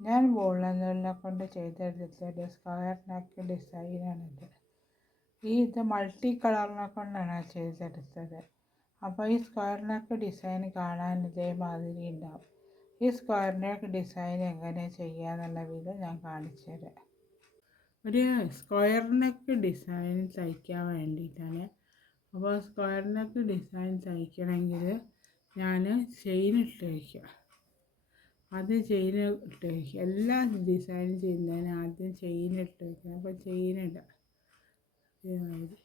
ഞാൻ വൂളൻ നൂലിനെ കൊണ്ട് ചെയ്തെടുത്തൊരു square neck ഡിസൈനാണിത്. ഇത് മൾട്ടി കളറിനെ കൊണ്ടാണ് ചെയ്തെടുത്തത്. അപ്പോൾ ഈ സ്ക്വയർ നെക്ക് ഡിസൈൻ കാണാൻ ഇതേമാതിരി ഉണ്ടാവും. ഈ സ്ക്വയർ നെക്ക് ഡിസൈൻ എങ്ങനെ ചെയ്യാന്നുള്ള വിധം ഞാൻ കാണിച്ചു തരാം. ഒരു സ്ക്വയർ നെക്ക് ഡിസൈൻ തയ്ക്കാൻ വേണ്ടിയിട്ടാണ്. അപ്പോൾ സ്ക്വയർ നെക്ക് ഡിസൈൻ തയ്ക്കണമെങ്കിൽ ഞാൻ ചെയിൻ ഇട്ട് വയ്ക്കുക. ആദ്യം ചെയിൻ ഇട്ട് വയ്ക്കുക. എല്ലാ ഡിസൈൻ ചെയ്യുന്നതിന് ആദ്യം ചെയിൻ ഇട്ട് വയ്ക്കണം. അപ്പോൾ ചെയിൻ ഇടാം. ഇതേമാതിരി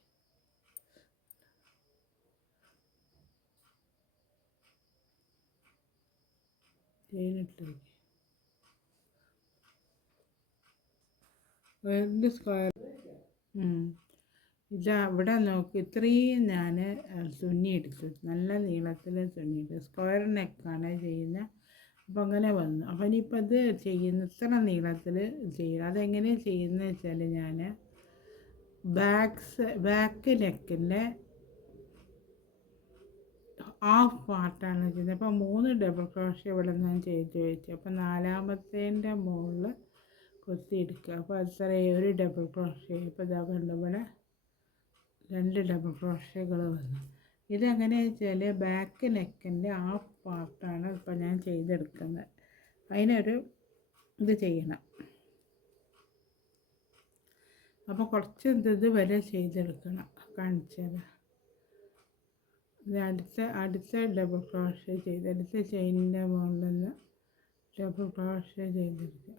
ചെയിൻ ഇട്ട് വയ്ക്കുക. ഒരു സ്ക്വയർ ഇതാ ഇവിടെ നോക്ക്, ഇത്രയും ഞാൻ തുന്നിയെടുത്തു. നല്ല നീളത്തിൽ തുന്നിയെടുത്തു. സ്ക്വയർ നെക്കാണ് ചെയ്യുന്നത്. അപ്പോൾ അങ്ങനെ വന്നു. അപ്പോൾ ഇനിയിപ്പോൾ ഇത് ചെയ്യുന്ന ഇത്ര നീളത്തിൽ ചെയ്യണം. അതെങ്ങനെ ചെയ്യുന്നത് വെച്ചാൽ ഞാൻ ബാക്ക് നെക്കിൻ്റെ ഹാഫ് പാർട്ടാണ് ചെയ്യുന്നത്. അപ്പോൾ 3 ഡബിൾ ക്രോഷ്യ ഇവിടെ ഞാൻ ചെയ്ത് വെച്ചു. അപ്പോൾ 4ാമത്തേൻ്റെ മുകളിൽ കൊത്തിയെടുക്കുക. അപ്പോൾ അത്രയും ഒരു ഡബിൾ ക്രോഷ്യ. ഇപ്പോൾ ഇതാ കണ്ടു, ഇവിടെ 2 ഡബിൾ ക്രോഷ്യകൾ വന്നു. ഇതെങ്ങനെയാണെന്ന് വെച്ചാൽ ബാക്ക് നെക്കിൻ്റെ ഹാഫ് പാർട്ടാണ് ഇപ്പോൾ ഞാൻ ചെയ്തെടുക്കുന്നത്. അതിനൊരു ഇത് ചെയ്യണം. അപ്പോൾ കുറച്ച് ഇത് വരെ ചെയ്തെടുക്കണം. കാണിച്ചത് അടുത്ത ഡബിൾ ക്രോഷ്യ ചെയ്ത് അടുത്ത ചെയിനിൻ്റെ മുകളിൽ നിന്ന് ഡബിൾ ക്രോഷ്യ ചെയ്തെടുക്കുക.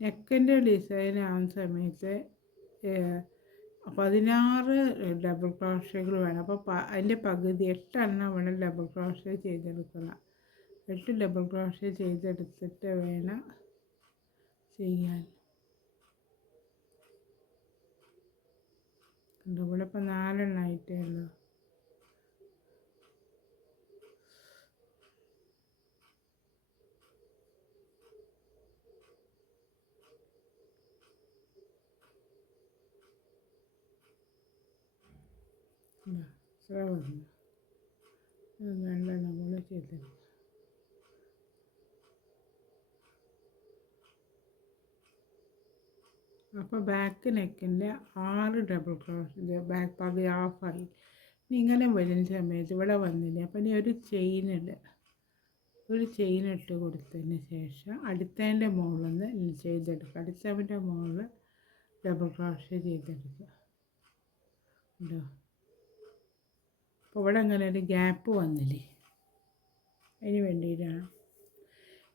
നെക്കിൻ്റെ ഡിസൈൻ ആവുന്ന സമയത്ത് 16 ഡബിൾ ക്രോഷ്യകൾ വേണം. അപ്പോൾ അതിൻ്റെ പകുതി 8 എണ്ണം വേണം ഡബിൾ ക്രോഷ്യ ചെയ്തെടുക്കണം. 8 ഡബിൾ ക്രോഷ്യ ചെയ്തെടുത്തിട്ട് വേണം ചെയ്യാൻ. ഇവിടെ ഇപ്പോൾ 4 എണ്ണം ആയിട്ടേ ഉള്ളൂ. ഇത്ര വന്നു. നല്ല നമ്മൾ ചെയ്തെടുക്കും. അപ്പോൾ ബാക്ക് നെക്കിൻ്റെ 6 ഡബിൾ ക്രോഷ്യ ബാക്ക് പകുതി ഹാഫായി. ഇനി ഇങ്ങനെ വരുന്ന സമയത്ത് ഇവിടെ വന്നില്ലേ, അപ്പോൾ ഇനി ഒരു ചെയിൻ ഇട്ട് കൊടുത്തതിന് ശേഷം അടുത്തതിൻ്റെ മുകളിൽ നിന്ന് ചെയ്തെടുക്കുക. അടുത്തതിൻ്റെ മുകളിൽ ഡബിൾ ക്രോഷ്യ ചെയ്തെടുക്കുക. ഉണ്ടോ? അപ്പോൾ ഇവിടെ അങ്ങനെ ഒരു ഗ്യാപ്പ് വന്നില്ലേ, അതിന് വേണ്ടിയിട്ടാണ്.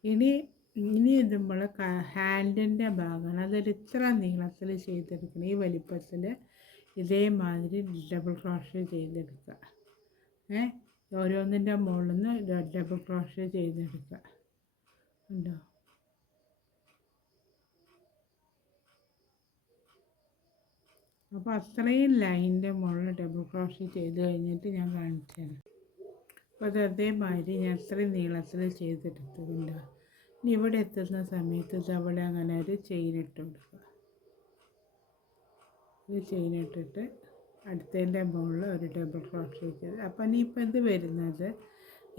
ഇനി ഇത് നമ്മൾ ഹാൻഡിൻ്റെ ഭാഗമാണ്. അതൊരു ഇത്ര നീളത്തിൽ ചെയ്തെടുക്കണം. ഈ വലിപ്പത്തിൽ ഇതേമാതിരി ഡബിൾ ക്രോഷ്യ ചെയ്തെടുക്കുക. ഓരോന്നിൻ്റെ മുകളിൽ നിന്ന് ഡബിൾ ക്രോഷ്യ ചെയ്തെടുക്കുക. ഉണ്ടോ? അപ്പോൾ അത്രയും ലൈനിൻ്റെ മുകളിൽ ഡബിൾ ക്രോഷ്യ ചെയ്ത് കഴിഞ്ഞിട്ട് ഞാൻ കാണിച്ചു തരാം. അപ്പോൾ അത് അതേമാതിരി ഞാൻ അത്രയും നീളത്തിൽ ചെയ്തെടുത്തിട്ടുണ്ട്. ഇനി ഇവിടെ എത്തുന്ന സമയത്ത് അവിടെ അങ്ങനെ ഒരു ചെയിൻ ഇട്ട് കൊടുക്കുക. ഒരു ചെയിൻ ഇട്ടിട്ട് അടുത്തതിൻ്റെ മുകളിൽ ഒരു ഡബിൾ ക്രോഷ്യ ചെയ്ത്. അപ്പം ഇനിയിപ്പോൾ ഇത് വരുന്നത്,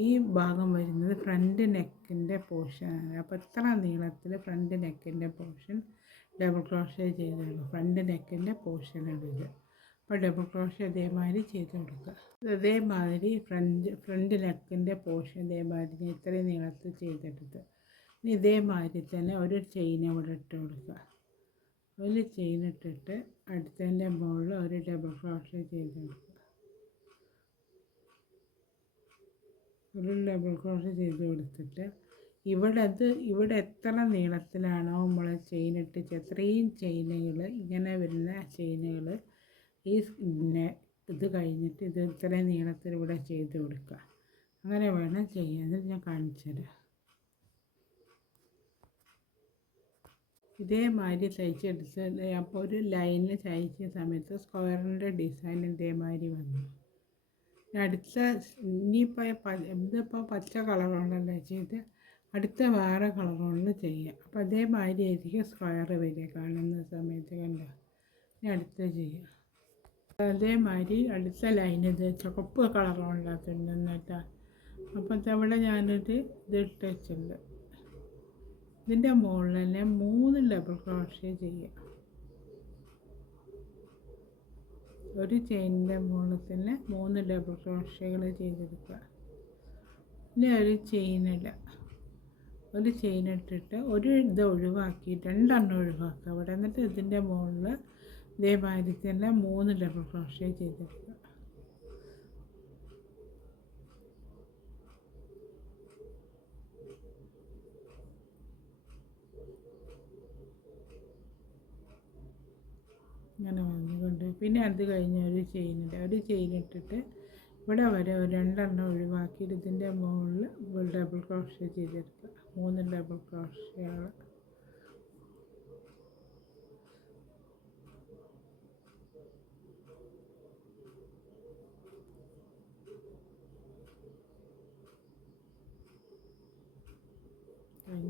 ഈ ഭാഗം വരുന്നത് ഫ്രണ്ട് നെക്കിൻ്റെ പോർഷനാണ്. അപ്പോൾ ഇത്ര നീളത്തിൽ ഫ്രണ്ട് നെക്കിൻ്റെ പോർഷൻ ഡബിൾ ക്രോഷ്യ ചെയ്തതാണ്. ഫ്രണ്ട് നെക്കിൻ്റെ പോർഷനാണിത്. അപ്പോൾ ഡബിൾ ക്രോഷ്യ ഇതേമാതിരി ചെയ്ത് കൊടുക്കുക. ഇതേമാതിരി ഫ്രണ്ട് നെക്കിൻ്റെ പോർഷൻ ഇതേമാതിരി ഇത്രയും നീളത്തിൽ ചെയ്തെടുത്ത് ഇനി ഇതേമാതിരി തന്നെ ഒരു ചെയിൻ ഇവിടെ ഇട്ട് കൊടുക്കുക. ഒരു ചെയിൻ ഇട്ടിട്ട് അടുത്തതിൻ്റെ മുകളിൽ ഒരു ഡബിൾ ക്രോഷ്യ ചെയ്ത് കൊടുക്കുക. ഒരു ഡബിൾ ക്രോഷ്യ ചെയ്ത് കൊടുത്തിട്ട് ഇവിടെ എത്ര നീളത്തിലാണോ നമ്മൾ ചെയിൻ ഇട്ട് അത്രയും ചെയിനുകൾ, ഇങ്ങനെ വരുന്ന ചെയിനുകൾ ഈ ഇത് കഴിഞ്ഞിട്ട് ഇത് ഇത്രയും നീളത്തിൽ ഇവിടെ ചെയ്ത് കൊടുക്കുക. അങ്ങനെ വേണം ചെയ്യാൻ. ഞാൻ കാണിച്ചു തരാം. ഇതേമാതിരി തയ്ച്ചെടുത്ത് അപ്പോൾ ഒരു ലൈനിൽ തയ്ച്ച സമയത്ത് സ്ക്വയറിൻ്റെ ഡിസൈൻ ഇതേമാതിരി വന്നു. ഇതിപ്പോൾ പച്ച കളറുകൊണ്ടല്ലേ ചെയ്ത്, അടുത്ത വേറെ കളറുകൊണ്ട് ചെയ്യുക. അപ്പോൾ അതേമാതിരി ആയിരിക്കും സ്ക്വയർ വരിക കാണുന്ന സമയത്ത്. കണ്ടോ? ഇനി അടുത്ത ചെയ്യുക. അതേമാതിരി അടുത്ത ലൈൻ ഇത് ചുവപ്പ് കളറുണ്ടാക്കുന്നുണ്ട് എന്നിട്ടാ. അപ്പം അവിടെ ഞാനൊരു ഇതിട്ട് വെച്ചിട്ടുണ്ട്. ഇതിൻ്റെ മുകളിൽ തന്നെ 3 ഡബിൾ ക്രോഷ്യ ചെയ്യുക. ഒരു ചെയിനിൻ്റെ മുകളിൽ തന്നെ 3 ഡബിൾ ക്രോഷ്യകൾ ചെയ്തെടുക്കുക. പിന്നെ ഒരു ചെയിനിടുക. ഒരു ചെയിൻ ഇട്ടിട്ട് ഒരു ഇത് ഒഴിവാക്കി 2 ഒഴിവാക്കുക അവിടെ. എന്നിട്ട് ഇതിൻ്റെ മുകളിൽ ഇതേമാതിരി തന്നെ 3 ഡബിൾ ക്രോഷ്യ ചെയ്തെടുക്കുക. ഇങ്ങനെ വന്നുകൊണ്ട് പിന്നെ അത് കഴിഞ്ഞ് ഒരു ചെയിൻ ഇട്ടിട്ട് ഇവിടെ വരെ ഒരു 2 ഒഴിവാക്കിയിട്ട് ഇതിൻ്റെ മുകളിൽ ഡബിൾ ക്രോഷ്യ ചെയ്തെടുക്കുക. 3 ഡബിൾ ക്രോഷ്യകൾ.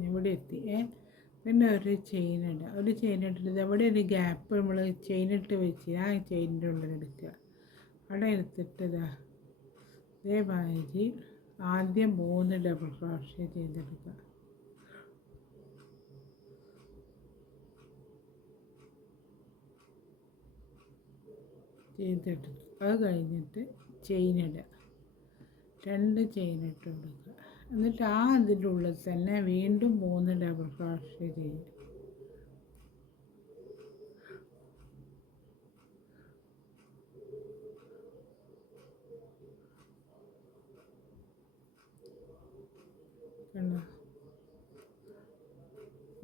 ഇവിടെ എത്തി. പിന്നെ ഒരു ചെയിൻ ഇട്ടിട്ട് അവിടെ ഒരു ഗ്യാപ്പ് നമ്മൾ ചെയിനിട്ട് വെച്ച് ആ ചെയിനിൻ്റെ ഉള്ളിൽ എടുക്കുക. അവിടെ എടുത്തിട്ട് ഇതേമാതിരി ആദ്യം 3 ഡബിൾ ക്രോഷ്യ ചെയ്തെടുക്കുക. അത് കഴിഞ്ഞിട്ട് ചെയിനിടുക. 2 ചെയിനിട്ട് കൊടുക്കുക. എന്നിട്ട് ആ അതിൻ്റെ ഉള്ളിൽ തന്നെ വീണ്ടും 3 ഡബിൾ ക്രോഷ്യ ചെയ്യുക.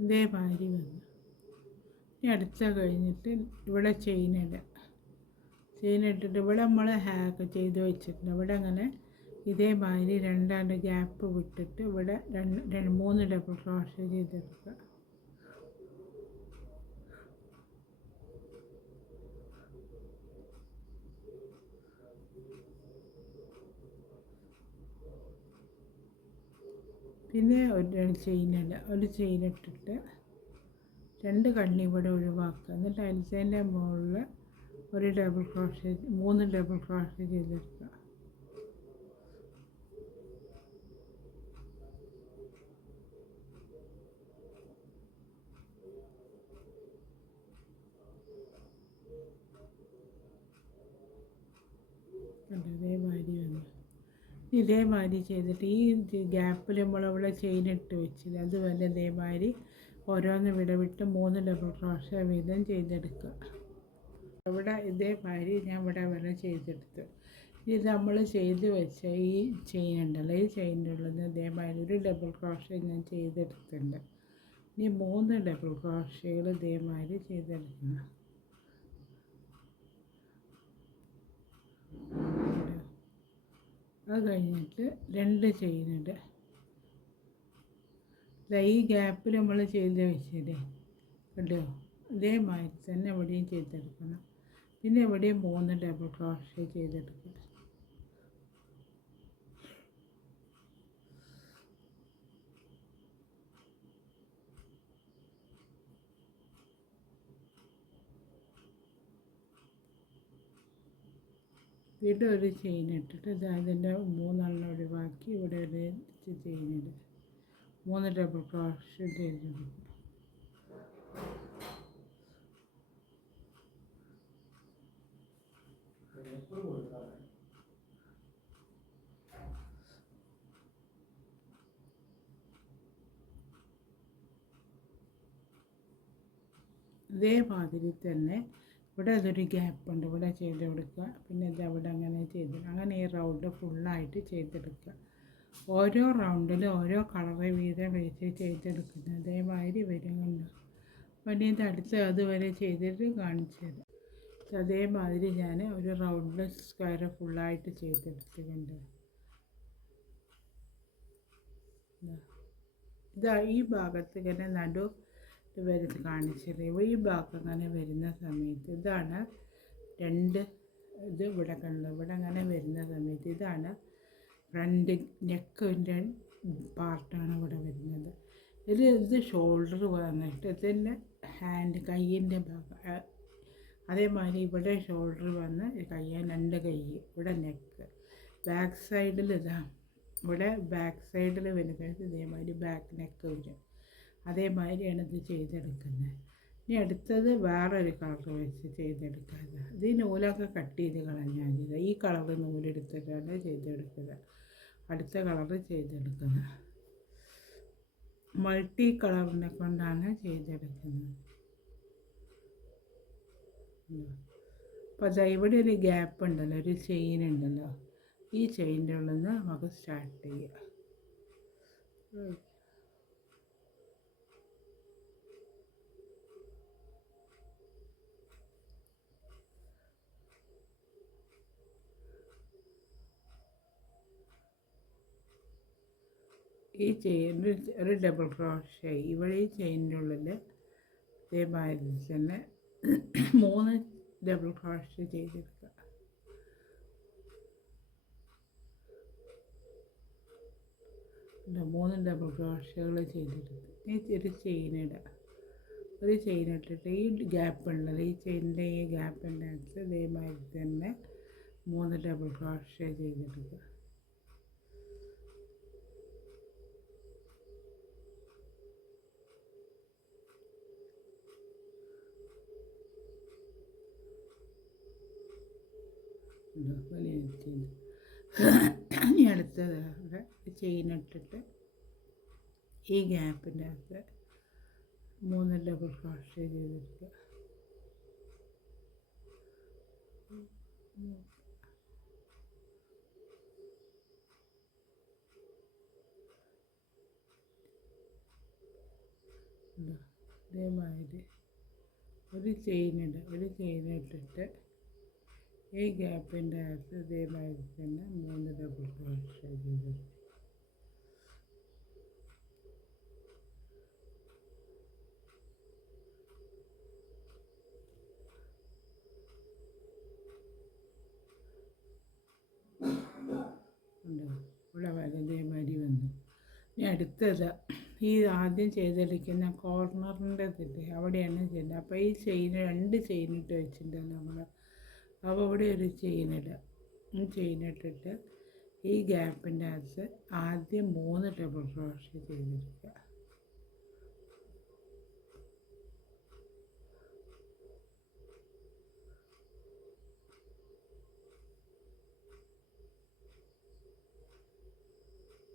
ഇതേമാതിരി വന്നു. ഇനി അടുത്ത കഴിഞ്ഞിട്ട് ഇവിടെ ചെയിനിട്ടിട്ട് ഇവിടെ നമ്മൾ ഹാക്ക് ചെയ്ത് വെച്ചിട്ടുണ്ട്. ഇവിടെ അങ്ങനെ ഇതേമാതിരി 2 ഗ്യാപ്പ് വിട്ടിട്ട് ഇവിടെ 3 ഡബിൾ ക്രോഷ്യ ചെയ്തെടുക്കുക. പിന്നെ ഒരു ചെയിനിട്ടിട്ട് 2 കണ്ണി ഇവിടെ ഒഴിവാക്കുക. എന്നിട്ട് അതിൻ്റെ മുകളിൽ ഒരു ഡബിൾ ക്രോഷ്യ 3 ഡബിൾ ക്രോഷ്യ ചെയ്തെടുക്കുക. ഇതേമാതിരി വന്നു. ഇതേമാതിരി ചെയ്തിട്ട് ഈ ഗ്യാപ്പിൽ നമ്മളവിടെ ചെയിനിട്ട് വെച്ചില്ല അതുപോലെ ഇതേമാതിരി ഓരോന്ന് വിടവിട്ട് 3 ഡബിൾ ക്രോഷ്യ വീതം ചെയ്തെടുക്കുക. ഇവിടെ ഇതേമാതിരി ഞാൻ ഇവിടെ വരെ ചെയ്തെടുത്തു. ഇത് നമ്മൾ ചെയ്ത് വെച്ച ഈ ചെയിൻ ഉണ്ടല്ലോ, ഈ ചെയിനിൻ്റെ ഉള്ളിൽ നിന്ന് ഇതേമാതിരി ഒരു ഡബിൾ ക്രോഷ്യ ഞാൻ ചെയ്തെടുത്തിട്ടുണ്ട്. ഇനി 3 ഡബിൾ ക്രോഷ്യകൾ ഇതേമാതിരി ചെയ്തെടുക്കണം. അത് കഴിഞ്ഞിട്ട് 2 ചെയിനിടുക. ഈ ഗ്യാപ്പിൽ നമ്മൾ ചെയ്ത് വെച്ചില്ലേ കണ്ടോ, ഇതേമാതിരി തന്നെ എവിടെയും ചെയ്തെടുക്കണം. പിന്നെ എവിടെയും 3 ഡബിൾ ക്രോഷ്യ ചെയ്തെടുക്കുക. വീണ്ടും ഒരു ചെയിൻ ഇട്ടിട്ട് അതിൻ്റെ 3 ഒഴിവാക്കി ഇവിടെ ഒരു ചെയിനിടുക. 3 ഡബിൾ ക്രോഷ്യ ചെയ്തെടുക്കുക. ഇതേമാതിരി തന്നെ ഇവിടെ അതൊരു ഗ്യാപ്പുണ്ട്, ഇവിടെ ചെയ്ത് കൊടുക്കുക. പിന്നെ ഇത് അവിടെ അങ്ങനെ അങ്ങനെ ഈ റൗണ്ട് ഫുള്ളായിട്ട് ചെയ്തെടുക്കുക. ഓരോ റൗണ്ടിലും ഓരോ കളറ് വീതം വെച്ച് ചെയ്തെടുക്കുന്നത് അതേമാതിരി വരുന്നുണ്ട്. പിന്നെ ഇത് അടുത്ത് അതുവരെ ചെയ്തിട്ട് കാണിച്ചു തരാം. അതേമാതിരി ഞാൻ ഒരു റൗണ്ടിൽ സ്ക്വയർ ഫുള്ളായിട്ട് ചെയ്തെടുത്തിട്ടുണ്ട്. ഇതാ ഈ ഭാഗത്ത് ഇങ്ങനെ നടു കാണിച്ചത്. ഈ ഭാഗം അങ്ങനെ വരുന്ന സമയത്ത് ഇതാണ് 2 ഇത് ഇവിടെ കണ്ടത്. ഇവിടെ അങ്ങനെ വരുന്ന സമയത്ത് ഇതാണ് ഫ്രണ്ട് നെക്കിൻ്റെ പാർട്ടാണ് ഇവിടെ വരുന്നത്. ഇത് ഷോൾഡർ വന്നിട്ട് ഇതിൻ്റെ ഹാൻഡ് കയ്യിൻ്റെ ഭാഗം അതേമാതിരി ഇവിടെ ഷോൾഡർ വന്ന് രണ്ട് കൈ ഇവിടെ നെക്ക് ബാക്ക് സൈഡിൽ ഇവിടെ ബാക്ക് സൈഡിൽ വരുന്നത് ഇതേമാതിരി ബാക്ക് നെക്ക് വരും. അതേമാതിരിയാണ് ഇത് ചെയ്തെടുക്കുന്നത്. ഇനി അടുത്തത് വേറൊരു കളർ വെച്ച് ചെയ്തെടുക്കുക. ഇത് നൂലൊക്കെ കട്ട് ചെയ്ത് കളഞ്ഞാൽ മതി. ഈ കളർ നൂലെടുത്തിട്ടാണ് ചെയ്തെടുക്കുക. അടുത്ത കളർ ചെയ്തെടുക്കുന്നത് മൾട്ടി കളറിനെ കൊണ്ടാണ് ചെയ്തെടുക്കുന്നത്. അപ്പോൾ അത് ഇവിടെ ഒരു ഗ്യാപ്പ് ഉണ്ടല്ലോ, ഒരു ചെയിൻ ഉണ്ടല്ലോ, ഈ ചെയിൻ്റെ ഉള്ളിൽ നിന്ന് നമുക്ക് സ്റ്റാർട്ട് ചെയ്യാം. ഈ ചെയിനിൽ ഒരു ഡബിൾ ക്രോഷേ ഇവിടെ ഈ ചെയിനിൻ്റെ ഉള്ളിൽ ഇതേമാതിരി തന്നെ 3 ഡബിൾ ക്രോഷേ ചെയ്തെടുക്കുക. മൂന്ന് ഡബിൾ ക്രോഷകൾ ചെയ്തെടുത്ത് ഈ ഒരു ചെയിനിടുക. ഒരു ചെയിൻ ഇട്ടിട്ട് ഈ ഗ്യാപ്പ് ഉണ്ടല്ലോ, ഈ ചെയിനിൻ്റെ ഈ ഗ്യാപ്പിൻ്റെ അകത്ത് ഇതേമാതിരി തന്നെ 3 ഡബിൾ ക്രോഷേ ചെയ്തെടുക്കുക. ഇനി അടുത്തത് അവിടെ ചെയിൻ ഇട്ടിട്ട് ഈ ഗ്യാപ്പിൻ്റെ അകത്ത് 3 ഡബിൾ ക്രോഷേ ചെയ്തെടുക്കുക. ഇതേമാതിരി ഒരു ചെയിൻ ഇട്ടിട്ട് ഈ ഗ്യാപ്പിൻ്റെ അകത്ത് ഇതേമാതിരി തന്നെ 3 ഡബിൾ ക്രോഷേ ചെയ്തെടുക്കുക. ഇവിടെ ഇതേമാതിരി വന്നു. ഇനി അടുത്തത് ഈ ആദ്യം ചെയ്തെടുക്കുന്ന കോർണറിൻ്റെ ഇതില്ലേ, അവിടെയാണ് ചെയ്യുന്നത്. അപ്പോൾ ഈ രണ്ട് ചെയിനിട്ട് വെച്ചിട്ടുണ്ടല്ലോ നമ്മൾ, അപ്പോൾ ഇവിടെ ഒരു ചെയിനിടുക. ഈ ചെയിനിട്ടിട്ട് ഈ ഗ്യാപ്പിൻ്റെ അകത്ത് ആദ്യം 3 ഡബിൾ ക്രോഷേ ചെയ്തെടുക്കുക.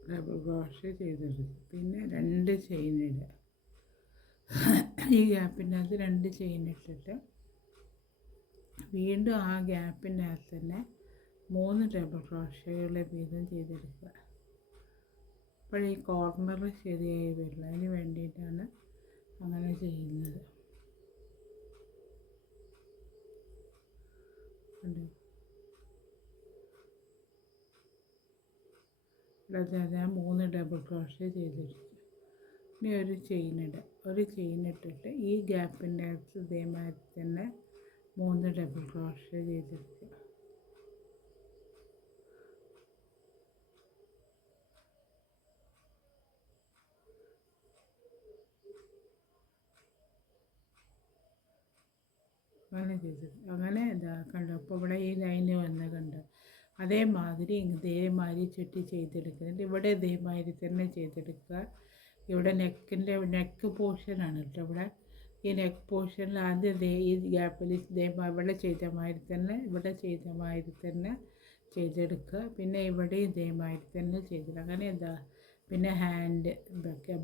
ഡബിൾ ക്രോഷേ ചെയ്തെടുക്കുക. പിന്നെ 2 ചെയിനിടുക. ഈ ഗ്യാപ്പിൻ്റെ അകത്ത് 2 ചെയിനിട്ടിട്ട് വീണ്ടും ആ ഗ്യാപ്പിൻ്റെ അകത്ത് തന്നെ 3 ഡബിൾ ക്രോഷകൾ വീതം ചെയ്തെടുക്കുക. അപ്പോൾ ഈ കോർണർ ശരിയായി വരില്ല, അതിന് വേണ്ടിയിട്ടാണ് അങ്ങനെ ചെയ്യുന്നത്. ഇവിടെ ഞാൻ 3 ഡബിൾ ക്രോഷേ ചെയ്തെടുത്തു. ഇനി ഒരു ചെയിനിട്ടിട്ട് ഈ ഗ്യാപ്പിൻ്റെ അകത്ത് ഇതേമാതിരി തന്നെ 3 ഡബിൾ ക്രോഷേ ചെയ്തെടുക്കുക. അങ്ങനെ ഇതാക്കണ്ട. അപ്പോൾ ഇവിടെ ഈ ലൈന് വന്ന് കണ്ടോ, അതേമാതിരി ചുറ്റി ചെയ്തെടുക്കുന്നുണ്ട്. ഇവിടെ ഇതേമാതിരി തന്നെ ചെയ്തെടുക്കുക. ഇവിടെ നെക്ക് പോർഷനാണ് കേട്ടോ. ഇവിടെ ഈ നെക്ക് പോർഷനിൽ ആദ്യം ഈ ഗ്യാപ്പിൽ ഇവിടെ ചെയ്ത മാതിരി തന്നെ ചെയ്തെടുക്കുക. പിന്നെ ഇവിടെ ഇതേമാതിരി തന്നെ ചെയ്തെടുക്കുക. അങ്ങനെ പിന്നെ ഹാൻഡ്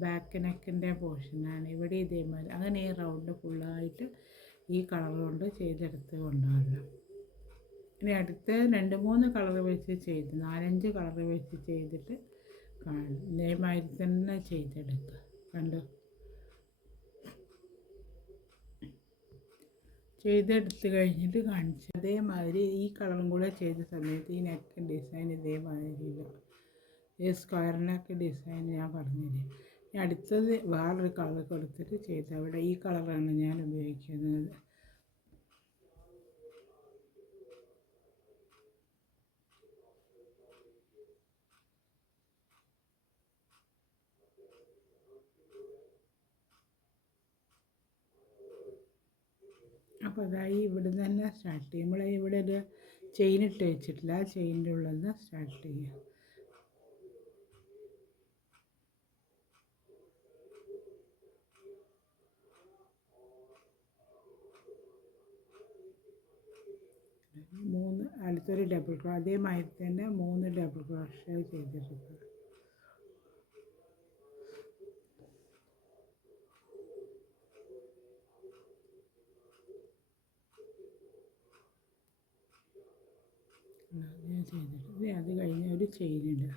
ബാക്ക് നെക്കിൻ്റെ പോർഷനാണ് ഇവിടെ ഇതേമാതിരി. അങ്ങനെ ഈ റൗണ്ട് ഫുള്ളായിട്ട് ഈ കളർ കൊണ്ട് ചെയ്തെടുത്ത് കൊണ്ടുവരണം. ഇനി അടുത്ത് 2-3 കളർ വെച്ച് 4-5 കളർ വെച്ച് ചെയ്തിട്ട് കാണും. ഇതേമാതിരി തന്നെ ചെയ്തെടുക്കുക. കണ്ടോ, ചെയ്തെടുത്ത് കഴിഞ്ഞിട്ട് കാണിച്ചു. അതേമാതിരി ഈ കളറും കൂടെ ചെയ്ത സമയത്ത് ഈ നെക്ക് ഡിസൈൻ ഇതേമാതിരിയില്ല, ഈ സ്ക്വയർ നെക്ക് ഡിസൈൻ ഞാൻ പറഞ്ഞുതരാം. ഇനി അടുത്തത് വേറൊരു കളർ കൊടുത്തിട്ട് ചെയ്ത് അവിടെ ഈ കളറാണ് ഞാൻ ഉപയോഗിക്കുന്നത്. അപ്പോൾ അതായി ഇവിടെ നിന്ന് തന്നെ സ്റ്റാർട്ട് ചെയ്യും. നമ്മൾ ഇവിടെ ഒരു ചെയിൻ ഇട്ട് വെച്ചിട്ടില്ല, ആ ചെയിനിൻ്റെ ഉള്ളിൽ നിന്ന് സ്റ്റാർട്ട് ചെയ്യും. അടുത്തൊരു ഡബിൾ ക്രോഷേ, അതേമാതിരി തന്നെ 3 ഡബിൾ ക്രോഷേ ചെയ്തെടുക്കുക. ഞാൻ ചെയ്തിട്ട് അത് കഴിഞ്ഞ് ഒരു ചെയിൻ ഇടുക.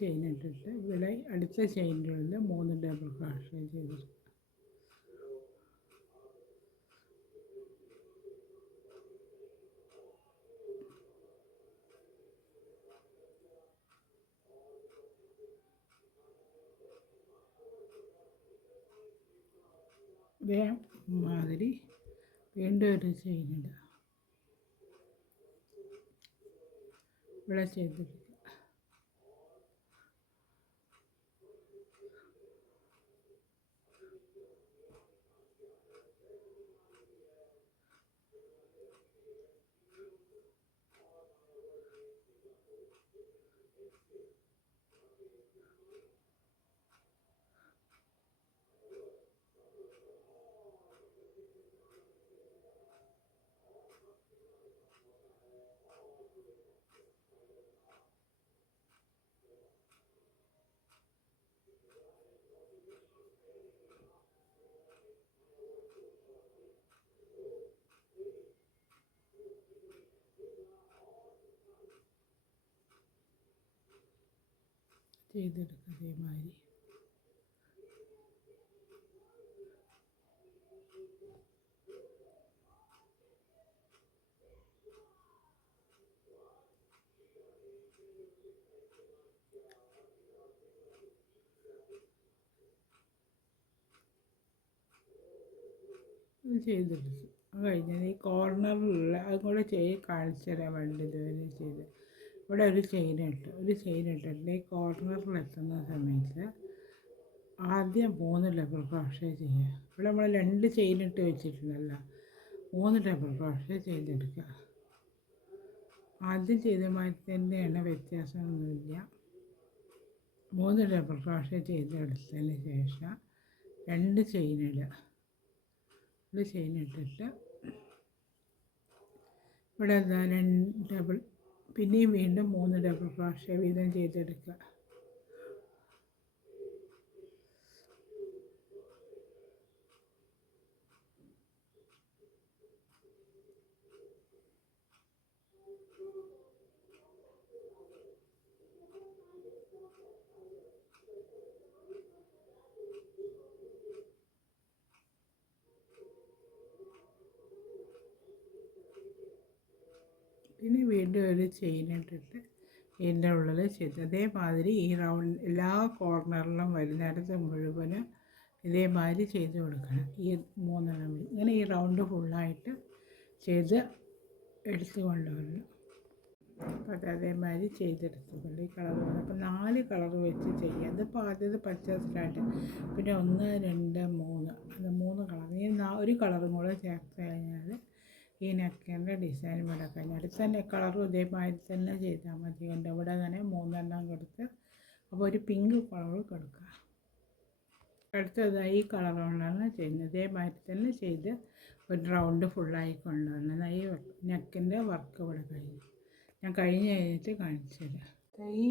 ചെയിൻ ഇട്ടിട്ട് ഇവിടെ അടുത്ത ചെയിനിൻ്റെ ഉള്ളിൽ 3 ഡബിൾ ക്രോഷേ ചെയ്തെടുക്കുക. ഇതേ മാതിരി വീണ്ടും ഒരു ചെയിൻ ഇടുക. ഇവിടെ ചെയ്തെടുക്കുക. ചെയ്തെടുക്കുക അതേമാതിരി. ചെയ്തെടുത്തു. അത് കഴിഞ്ഞത് ഈ കോർണറിലുള്ള അതും കൂടെ കാണിച്ചു തരാൻ വേണ്ടി ഇതുവരെ ചെയ്ത് ഇവിടെ ഒരു ചെയിൻ ഇട്ടിട്ട് ഈ കോർണറിലെത്തുന്ന സമയത്ത് ആദ്യം 3 ഡബിൾ ക്രോഷേ ചെയ്യുക. ഇവിടെ നമ്മൾ 2 ചെയിൻ ഇട്ട് വെച്ചിട്ടുണ്ടല്ലോ, 3 ഡബിൾ ക്രോഷേ ചെയ്തെടുക്കുക. ആദ്യം ചെയ്ത മാതിരി തന്നെയാണ്, വ്യത്യാസമൊന്നുമില്ല. 3 ഡബിൾ ക്രോഷേ ചെയ്തെടുത്തതിന് ശേഷം 2 ചെയിൻ ഇടുക. ഒരു ചെയിൻ ഇട്ടിട്ട് ഇവിടെ ഡബിൾ പിന്നെയും വീണ്ടും 3 ഡബിൾ ക്രോഷേ വീതം ചെയ്തെടുക്കുക. പിന്നെ വീണ്ടും ഒരു ചെയിൻ ഇട്ടിട്ട് ഇതിൻ്റെ ഉള്ളിൽ ചെയ്ത് അതേമാതിരി ഈ റൗണ്ട് എല്ലാ കോർണറിലും വരുന്നിടത്ത് മുഴുവനും ഇതേമാതിരി ചെയ്ത് കൊടുക്കണം. ഈ 3 ഇങ്ങനെ ഈ റൗണ്ട് ഫുള്ളായിട്ട് ചെയ്ത് എടുത്ത് കൊണ്ടുവരണം. അപ്പോൾ അതേമാതിരി ചെയ്തെടുത്തുകൊണ്ട് ഈ കളർ വന്നു. അപ്പോൾ 4 കളർ വെച്ച് ചെയ്യാം. ഇതിപ്പോൾ ആദ്യത് പച്ച സ്റ്റാർട്ട്, പിന്നെ 1 2 3 അത് 3 കളർ. ഈ ഒരു കളറും കൂടെ ചേർത്ത് കഴിഞ്ഞാൽ ഈ നെക്കിൻ്റെ ഡിസൈൻ ഇവിടെ കഴിഞ്ഞു. അടുത്ത കളറും ഇതേമാതിരി തന്നെ ചെയ്താൽ മതി. കൊണ്ട് ഇവിടെ അങ്ങനെ 3 കൊടുത്ത് അപ്പോൾ ഒരു പിങ്ക് കളർ കൊടുക്കുക. അടുത്തതായി ഈ കളർ കൊണ്ടാണ് ചെയ്യുന്നത്. ഇതേമാതിരി തന്നെ ചെയ്ത് ഒരു റൗണ്ട് ഫുള്ളായി കൊണ്ടുവരണം. ഈ നെക്കിൻ്റെ വർക്ക് ഇവിടെ കഴിഞ്ഞു. ഞാൻ കഴിഞ്ഞിട്ട് കാണിച്ചു തരാം. ഈ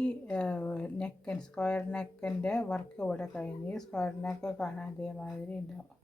സ്ക്വയർ നെക്കിൻ്റെ വർക്ക് ഇവിടെ കഴിഞ്ഞ് സ്ക്വയർ നെക്ക് കാണാൻ അതേമാതിരി ഉണ്ടാവും.